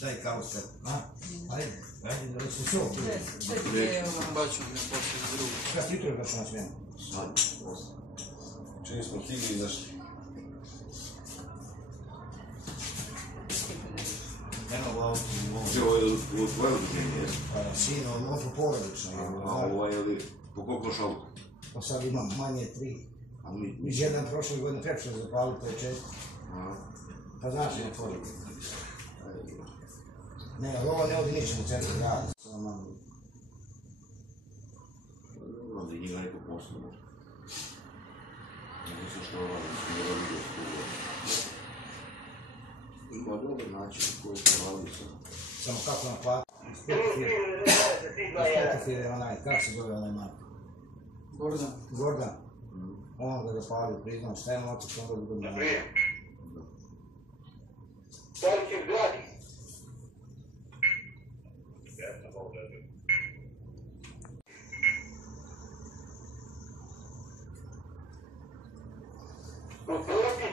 Daj kauster. Ajde, da li se šo? Baću me poslije drugo. Kad jutro došao na smjenu? Sad. Čini smo stigli i zašli. Eno u autu. Ovo je u tvoje udruženje, jesu? Pa sino, ovo su porodično. A ovo je li, po koliko šalku? Pa sad imam manje 3. Iz jedan prošle godine prepšao zapali, to je 4. Pa znaš je otvorio. Ne, ali ovo ne odi ničem u centru grada. Samo malo. Onda i njima neko poslu možda. Neko se što ovo ne vidio skulo. Ima dobar način koji se radi sam. Samo kako naplatiti. Spotify je onaj, kako se zove onaj mark? Gordan. Gordan. On ga zapalio, priznao, stajem oček, onda budem na... Da li će zgradi? U prvi